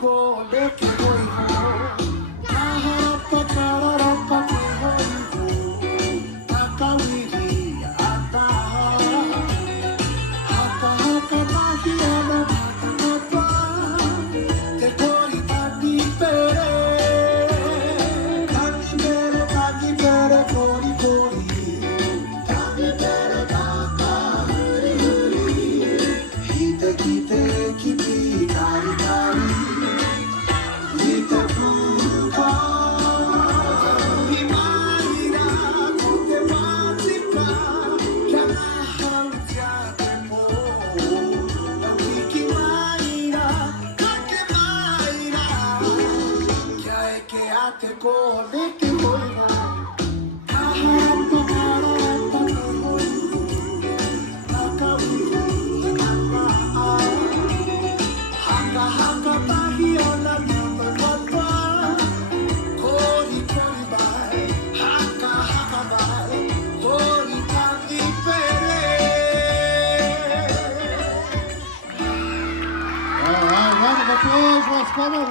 cole que voy Kahapa kararapa que voy Takawiri ata Haka haka tahiana matanapa Te kori tagi pere Tagi pere kori kori Tagi pere taka huri huri Hite kite kipi kari kari Hite fuka Himaira kote matika Kana hautia te mo Wiki maira kake maira Kia e ke ate kole ke hoira Kahapa kararapa ke hoi Takawiri ata Haka haka tahi ona mata Kori kori bai Haka haka bai Kori tagi pere All right, round of applause. Let's come on.